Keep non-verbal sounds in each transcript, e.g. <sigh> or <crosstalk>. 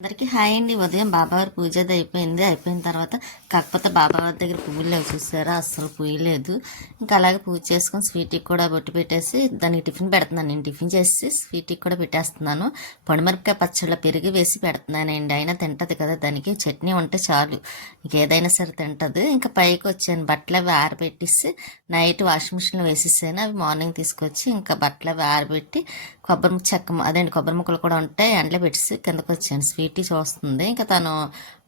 అందరికీ హాయ్ అండి. ఉదయం బాబావారి పూజ అది అయిపోయింది. అయిపోయిన తర్వాత కాకపోతే బాబావారి దగ్గర పువ్వులు లేవు చూసారా? అస్సలు పూయలేదు ఇంకా అలాగే పూజ చేసుకొని స్వీట్కి కూడా బొట్టు పెట్టేసి దానికి టిఫిన్ పెడుతున్నాను. నేను టిఫిన్ చేసి స్వీట్కి కూడా పెట్టేస్తున్నాను. పొడిమిరపకాయ పచ్చళ్ళ పెరిగి వేసి పెడుతున్నానండి. అయినా తింటది కదా దానికి. చట్నీ ఉంటే చాలు. ఇంకేదైనా సరే తింటది. ఇంకా పైకి వచ్చాను. బట్టలు అవి ఆరబెట్టేసి నైట్ వాషింగ్ మిషన్లో వేసేసాను. అవి మార్నింగ్ తీసుకొచ్చి ఇంకా బట్టలు అవి ఆరబెట్టి కొబ్బరి చెక్క అదేంటి కొబ్బరి ముక్కలు కూడా ఉంటాయి. ఎండలో పెట్టేసి కిందకు వచ్చాను స్వీటీ చూస్తుంది. ఇంకా తను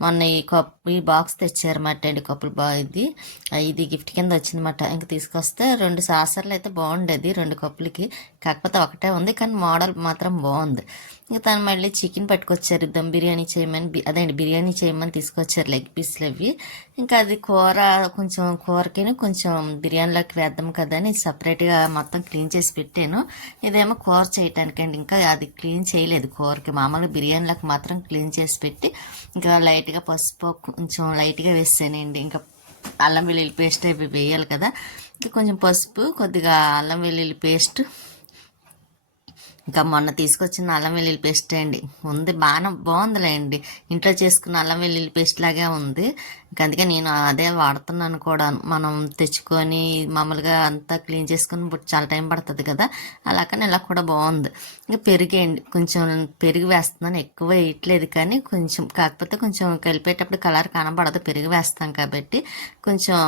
మొన్న ఈ కప్పు ఈ బాక్స్ తెచ్చారన్నమాట అండి కప్పులు బా ఇది ఇది గిఫ్ట్ కింద వచ్చిందన్నమాట. ఇంక తీసుకొస్తే రెండు సాసర్లు అయితే బాగుండేది రెండు కప్పులకి. కాకపోతే ఒకటే ఉంది కానీ మోడల్ మాత్రం బాగుంది. ఇంకా తను మళ్ళీ చికెన్ పట్టుకొచ్చారు దమ్ బిర్యానీ చేయమని అదే అండి బిర్యానీ చేయమని తీసుకొచ్చారు లెగ్ పీస్లు అవి. ఇంకా అది కూర కొంచెం కూరకి కొంచెం బిర్యానీలోకి వేద్దాం కదా అని సపరేట్గా మొత్తం క్లీన్ చేసి పెట్టాను. ఇదేమో కూర చేయటానికండి ఇంకా అది క్లీన్ చేయలేదు కూరకి. మామూలుగా బిర్యానీలోకి మాత్రం క్లీన్ చేసి పెట్టి ఇంకా లైట్ లైట్గా పసుపు కొంచెం లైట్గా వేసానండి ఇంకా అల్లం వెల్లుల్లి పేస్ట్ అవి వేయాలి కదా. ఇంకా కొంచెం పసుపు కొద్దిగా అల్లం వెల్లుల్లి పేస్ట్. ఇంకా మొన్న తీసుకొచ్చిన అల్లం వెల్లుల్లి పేస్ట్ అండి. ఉంది బాగా బాగుందిలేండి. ఇంట్లో చేసుకున్న అల్లం వెల్లుల్లి పేస్ట్ లాగే ఉంది. ఇంకా అందుకే నేను అదే వాడుతున్నాను కూడా మనం తెచ్చుకొని మామూలుగా అంతా క్లీన్ చేసుకుని చాలా టైం పడుతుంది కదా అలాగని ఇలా కూడా బాగుంది. ఇంకా పెరిగేయండి. కొంచెం పెరుగు వేస్తున్నాను ఎక్కువ వేయట్లేదు కానీ కొంచెం కాకపోతే కొంచెం కలిపేటప్పుడు కలర్ కనబడదు పెరుగు వేస్తాం కాబట్టి కొంచెం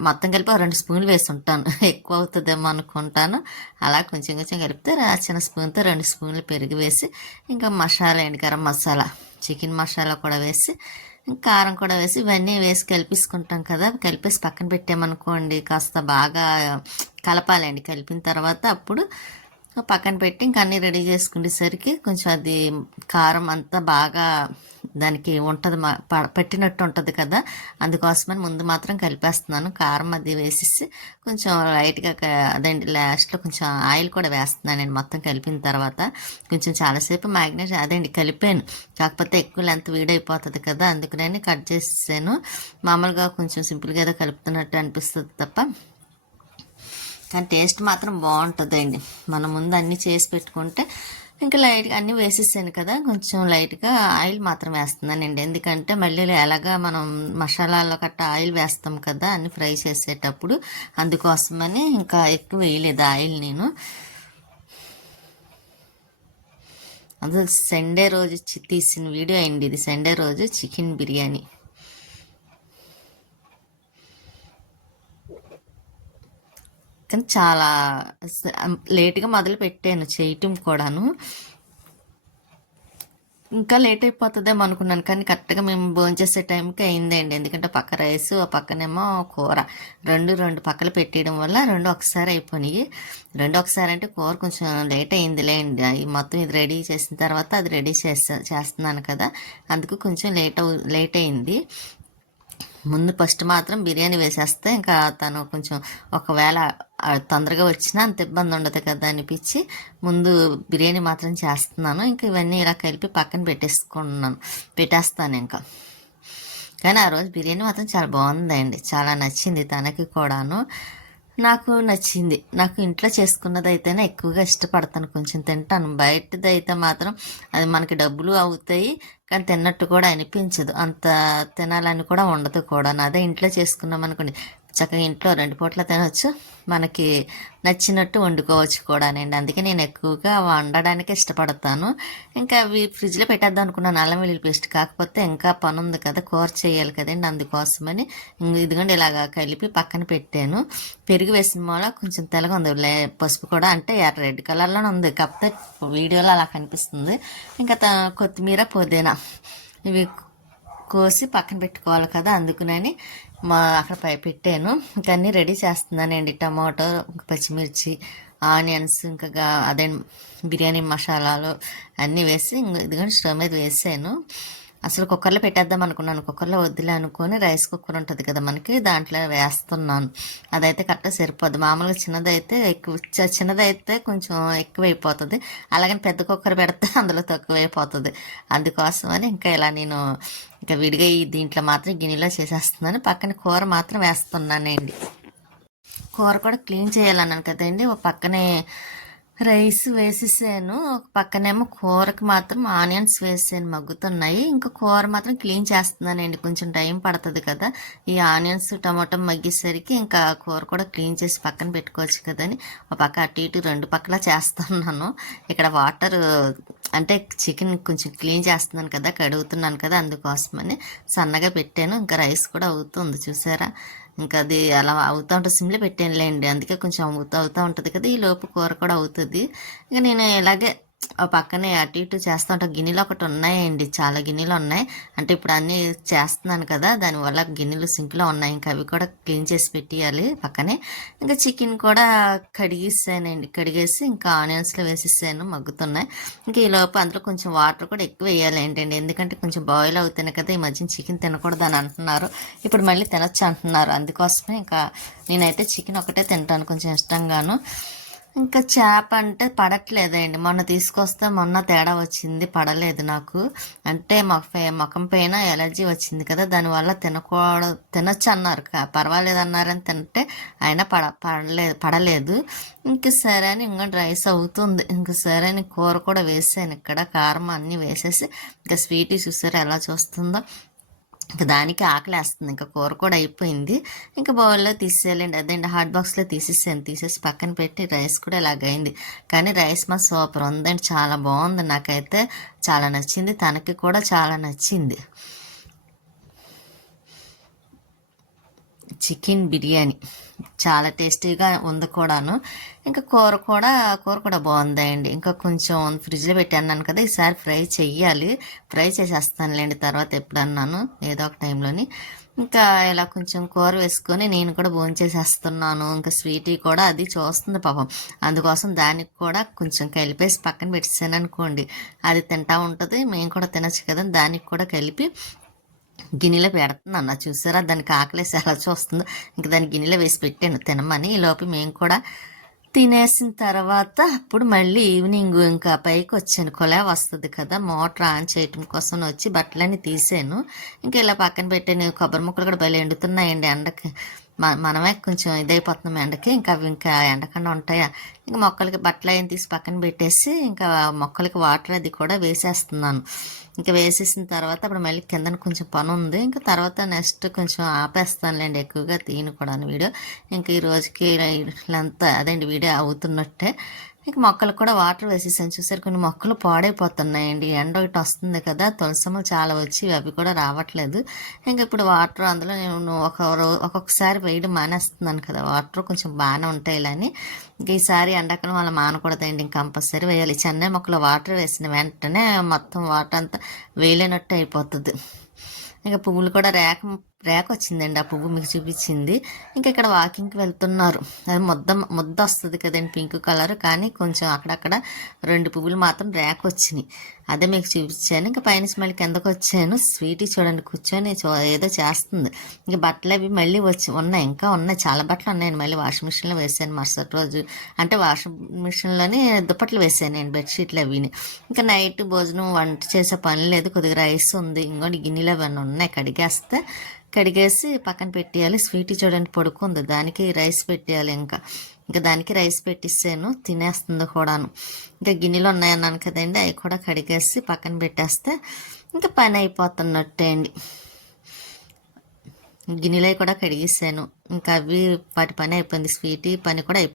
మొత్తం కలిపి రెండు స్పూన్లు వేసి ఉంటాను. <laughs> ఎక్కువ అవుతుందేమో అనుకుంటాను. అలా కొంచెం కొంచెం కలిపితే చిన్న స్పూన్తో రెండు స్పూన్లు పెరుగు వేసి ఇంకా మసాలా ఎండు గరం మసాలా చికెన్ మసాలా కూడా వేసి కారం కూడా వేసి ఇవన్నీ వేసి కలిపేసుకుంటాం కదా కలిపేసి పక్కన పెట్టామనుకోండి కాస్త బాగా కలపాలండి. కలిపిన తర్వాత అప్పుడు పక్కన పెట్టి ఇంకా అన్నీ రెడీ చేసుకునేసరికి కొంచెం అది కారం అంతా బాగా దానికి ఉంటుంది మా ప- ఉంటుంది కదా. అందుకోసమని ముందు మాత్రం కలిపేస్తున్నాను. కారం అది వేసేసి కొంచెం లైట్గా అదండి లాస్ట్లో కొంచెం ఆయిల్ కూడా వేస్తున్నాను నేను మొత్తం కలిపిన తర్వాత. కొంచెం చాలాసేపు మ్యాగ్నేట్ అదండి కలిపాను. కాకపోతే ఎక్కువ లెంత్ వీడైపోతుంది కదా అందుకని కట్ చేసేసాను. మామూలుగా కొంచెం సింపుల్గా ఏదో కలుపుతున్నట్టు అనిపిస్తుంది తప్ప. కానీ టేస్ట్ మాత్రం బాగుంటుందండి. మనం ముందు అన్నీ చేసి పెట్టుకుంటే ఇంకా లైట్గా అన్నీ వేసేసాను కదా. కొంచెం లైట్గా ఆయిల్ మాత్రం వేస్తున్నానండి. ఎందుకంటే మళ్ళీ ఎలాగా మనం మసాలాలో కట్ట ఆయిల్ వేస్తాం కదా అన్ని ఫ్రై చేసేటప్పుడు. అందుకోసమని ఇంకా ఎక్కువ వేయలేదు ఆయిల్ నేను. అసలు సండే రోజు తీసిన వీడియో అయింది ఇది. సండే రోజు చికెన్ బిర్యానీ. కానీ చాలా లేట్గా మొదలు పెట్టాను చేయటం కూడాను. ఇంకా లేట్ అయిపోతుందేమో అనుకున్నాను కానీ కరెక్ట్గా మేము భోంచేసే టైంకి అయిందండి. ఎందుకంటే పక్క రైస్ ఆ పక్కనేమో కూర. రెండు రెండు పక్కలు పెట్టేయడం వల్ల రెండు ఒకసారి అయిపోయినాయి. రెండు ఒకసారి అంటే కూర కొంచెం లేట్ అయిందిలేండి. అవి మొత్తం ఇది రెడీ చేసిన తర్వాత అది రెడీ చేస్తా చేస్తున్నాను కదా. అందుకు కొంచెం లేట్ అవు లేట్ అయింది. ముందు ఫస్ట్ మాత్రం బిర్యానీ వేసేస్తే ఇంకా తను కొంచెం ఒకవేళ తొందరగా వచ్చినా అంత ఇబ్బంది ఉండదు కదా అనిపించి ముందు బిర్యానీ మాత్రం చేస్తున్నాను. ఇంకా ఇవన్నీ ఇలా కలిపి పక్కన పెట్టేసుకున్నాను. పెట్టేస్తాను ఇంకా. కానీ ఆ రోజు బిర్యానీ మాత్రం చాలా బాగుందండి. చాలా నచ్చింది తనకి కూడాను. నాకు నచ్చింది. నాకు ఇంట్లో చేసుకున్నది అయితేనే ఎక్కువగా ఇష్టపడతాను. కొంచెం తింటాను. బయటది అయితే మాత్రం అది మనకి డబ్బులు అవుతాయి. కానీ తిన్నట్టు కూడా అనిపించదు. అంత తినాలని కూడా ఉండదు కూడా. అదే ఇంట్లో చేసుకున్నాం అనుకోండి చక్కగా ఇంట్లో రెండు పూట్ల తినవచ్చు మనకి నచ్చినట్టు వండుకోవచ్చు కూడానండి. అందుకే నేను ఎక్కువగా వండడానికి ఇష్టపడతాను. ఇంకా అవి ఫ్రిడ్జ్లో పెట్టేద్దాం అనుకున్నాను. అల్లం వెల్లుల్లి పేస్ట్ కాకపోతే ఇంకా పని ఉంది కదా కూర చేయాలి కదండి అందుకోసమని. ఇదిగోండి ఇలాగా కలిపి పక్కన పెట్టాను. పెరుగు వేసిన మూల కొంచెం తెల్లగా ఉంది. లే పసుపు కూడా అంటే ఎర్ర రెడ్ కలర్లోనే ఉంది. కాకపోతే వీడియోలో అలా కనిపిస్తుంది. ఇంకా త- కొత్తిమీర పుదీనా ఇవి కోసి పక్కన పెట్టుకోవాలి కదా అందుకునని మా అక్కడ పై పెట్టాను. ఇంకా రెడీ చేస్తున్నానండి. టమాటో పచ్చిమిర్చి ఆనియన్స్ ఇంకా అదే బిర్యానీ మసాలాలు అన్నీ వేసి ఇంక ఇదిగోండి స్టవ్ మీద వేసాను. అసలు కుక్కర్లో పెట్టేద్దాం అనుకున్నాను. కుక్కర్లో వద్దులే అనుకొని రైస్ కుక్కర్ ఉంటుంది కదా మనకి దాంట్లో వేస్తున్నాను. అదైతే కరెక్ట్గా సరిపోద్ది. మామూలుగా చిన్నదైతే ఎక్కువ చ- చిన్నదైతే కొంచెం ఎక్కువ అయిపోతుంది అలాగని పెద్ద కుక్కర్ పెడితే అందులో తక్కువ అయిపోతుంది అందుకోసమని ఇంకా ఇలా నేను ఇంకా విడిగా ఈ దీంట్లో మాత్రం గిన్నెలో చేసేస్తున్నాను. పక్కన కూర మాత్రం వేస్తున్నానండి. కూర కూడా క్లీన్ చేయాలన్నాను కదండి. ఒక పక్కనే రైస్ వేసేసాను. ఒక పక్కనేమో కూరకి మాత్రం ఆనియన్స్ వేసాను మగ్గుతున్నాయి. ఇంకా కూర మాత్రం క్లీన్ చేస్తున్నానండి. కొంచెం టైం పడుతుంది కదా. ఈ ఆనియన్స్ టమాటో మగ్గేసరికి ఇంకా కూర కూడా క్లీన్ చేసి పక్కన పెట్టుకోవచ్చు కదని. ఒక పక్క అటు ఇటు రెండు పక్కల చేస్తున్నాను. ఇక్కడ వాటర్ అంటే చికెన్ కొంచెం క్లీన్ చేస్తున్నాను కదా కడుగుతున్నాను కదా అందుకోసమని సన్నగా పెట్టాను. ఇంకా రైస్ కూడా అవుతుంది చూసారా? ఇంకా అది అలా అవుతూ ఉంటుంది సిమ్లో పెట్టానులేండి. అందుకే కొంచెం అవుతూ అవుతూ ఉంటుంది కదా ఈ లోపు కూర కూడా అవుతుంది. ఇంకా నేను ఇలాగే పక్కనే అటు ఇటు చేస్తూ ఉంటాం. గిన్నెలు ఒకటి ఉన్నాయండి. చాలా గిన్నెలు ఉన్నాయి. అంటే ఇప్పుడు అన్నీ చేస్తున్నాను కదా దానివల్ల గిన్నెలు సింక్లో ఉన్నాయి. ఇంకా అవి కూడా క్లీన్ చేసి పెట్టేయాలి పక్కనే. ఇంకా చికెన్ కూడా కడిగిస్తానండి కడిగేసి ఇంకా ఆనియన్స్లో వేసేసాను. మగ్గుతున్నాయి. ఇంకా ఈ లోపు అందులో కొంచెం వాటర్ కూడా ఎక్కువ వేయాలి ఏంటండి. ఎందుకంటే కొంచెం బాయిల్ అవుతున్నాయి కదా ఈ మధ్యన చికెన్ తినకూడదు అని అంటున్నారు. ఇప్పుడు మళ్ళీ తినొచ్చు అంటున్నారు. అందుకోసమే ఇంకా నేనైతే చికెన్ ఒకటే తింటాను కొంచెం ఇష్టంగాను. ఇంకా చేప అంటే పడట్లేదండి. మొన్న తీసుకొస్తే మొన్న తేడా వచ్చింది పడలేదు నాకు. అంటే మా ముఖం పైన ఎలర్జీ వచ్చింది కదా దానివల్ల తినకూడదు తినొచ్చు అన్నారు కా- పర్వాలేదు అన్నారని తింటే అయినా పడ పడలేదు పడలేదు. ఇంక సరే అని ఇంకా రైస్ అవుతుంది. ఇంక సరే అని కూర కూడా వేసాను. ఇక్కడ కారం అన్నీ వేసేసి ఇంకా స్వీట్ చూసారు ఎలా చూస్తుందో. ఇంకా దానికి ఆకలి వేస్తుంది ఇంకా కూర కూడా అయిపోయింది. ఇంకా బౌల్లో తీసేయాలండి. అదేంటి హాట్ బాక్స్లో తీసేసాను. తీసేసి పక్కన పెట్టి రైస్ కూడా ఇలాగైంది. కానీ రైస్ మా సూపర్ ఉందండి. చాలా బాగుంది. నాకైతే చాలా నచ్చింది. తనకి కూడా చాలా నచ్చింది. చికెన్ బిర్యానీ. చాలా టేస్టీగా ఉంది కూడాను. ఇంకా కూర కూడా కూర కూడా బాగుందండి. ఇంకా కొంచెం ఫ్రిడ్జ్లో పెట్టాను కదా ఈసారి ఫ్రై చెయ్యాలి. ఫ్రై చేసేస్తానులేండి తర్వాత ఎప్పుడన్నాను ఏదో ఒక టైంలోని. ఇంకా ఇలా కొంచెం కూర వేసుకొని నేను కూడా భోంచేసేస్తున్నాను. ఇంకా స్వీటీ కూడా అది చూస్తుంది పాపం. అందుకోసం దానికి కూడా కొంచెం కలిపేసి పక్కన పెట్టేసాను అనుకోండి. అది తింటా ఉంటుంది మేము కూడా తినచ్చు కదా దానికి కూడా కలిపి గిన్నెలో పెడుతుంది అన్న. చూసారా? దానికి ఆకలేసి ఎలా చూస్తుందో. ఇంక దాన్ని గిన్నెలో వేసి పెట్టాను. తినమని. ఈ లోపు మేము కూడా తినేసిన తర్వాత అప్పుడు మళ్ళీ ఈవినింగ్ ఇంకా పైకి వచ్చాను. కొలా వస్తుంది కదా? మోటార్ ఆన్ చేయటం కోసం వచ్చి బట్టలన్నీ తీసాను. ఇంకా ఇలా పక్కన పెట్టాను. కొబ్బరి ముక్కలు కూడా భలే ఎండుతున్నాయండి ఎండకి. మనమే కొంచెం ఇదైపోతున్నాం ఎండకి. ఇంకా అవి ఇంకా ఎండకుండా ఉంటాయా? ఇంకా మొక్కలకి బట్టలు అయిన తీసి పక్కన పెట్టేసి ఇంకా మొక్కలకి వాటర్ అది కూడా వేసేస్తున్నాను. ఇంకా వేసేసిన తర్వాత అప్పుడు మళ్ళీ కిందన కొంచెం పని ఉంది. ఇంకా తర్వాత నెక్స్ట్ కొంచెం ఆపేస్తానులేండి ఎక్కువగా తీయను కూడా వీడియో. ఇంకా ఈ రోజుకి అంతా అదేంటి వీడియో అవుతున్నట్టే. ఇక మొక్కలకు కూడా వాటర్ వేసేసాను. చూసారు కొన్ని మొక్కలు పాడైపోతున్నాయండి. ఎండ ఒకటి వస్తుంది కదా తులసమ్మలు చాలా వచ్చి అవి కూడా రావట్లేదు. ఇంకా ఇప్పుడు వాటర్ అందులో నేను ఒక రో ఒక్కొక్కసారి వేయడం మానేస్తున్నాను కదా వాటర్ కొంచెం బాగానే ఉంటాయి ఇలా అని. ఇంక ఈసారి ఎండాకాలం అలా మానకూడదండి ఇంక కంపల్సరీ వేయాలి. చెన్నై మొక్కలు వాటర్ వేసిన వెంటనే మొత్తం వాటర్ అంతా వేయలేనట్టు అయిపోతుంది. ఇంకా పువ్వులు కూడా రేక రేఖ వచ్చిందండి ఆ పువ్వు మీకు చూపించింది. ఇంకా ఇక్కడ వాకింగ్కి వెళ్తున్నారు. అది ముద్ద ముద్ద వస్తుంది కదండి పింక్ కలర్. కానీ కొంచెం అక్కడక్కడ రెండు పువ్వులు మాత్రం రేక వచ్చినాయి అదే మీకు చూపించాను. ఇంకా పైన మళ్ళీ కిందకు వచ్చాను. స్వీటీ చూడండి కూర్చొని ఏదో చేస్తుంది. ఇంకా బట్టలు అవి మళ్ళీ వచ్చి ఉన్నాయి. ఇంకా ఉన్నాయి. చాలా బట్టలు ఉన్నాయండి. మళ్ళీ వాషింగ్ మిషన్లో వేసాను. మరుసటి రోజు అంటే వాషింగ్ మిషన్లోనే దుప్పట్లు వేసాను నేను బెడ్షీట్లు అవిని. ఇంకా నైట్ భోజనం వంట చేసే పని లేదు. కొద్దిగా రైస్ ఉంది. ఇంకోటి గిన్నెలు అవన్నీ ఉన్నాయి. కడిగేస్తే కడిగేసి పక్కన పెట్టేయాలి. స్వీట్ చూడండి పడుకుంది. దానికి రైస్ పెట్టేయాలి ఇంకా. ఇంకా దానికి రైస్ పెట్టిస్తాను తినేస్తుంది కూడాను. ఇంకా గిన్నెలు ఉన్నాయన్నాను కదండి అవి కూడా కడిగేసి పక్కన పెట్టేస్తే ఇంకా పని అయిపోతున్నట్టే అండి. గిన్నెలు అవి కూడా కడిగేసాను. ఇంకా అవి వాటి పని అయిపోయింది. స్వీట్ పని కూడా అయిపోయింది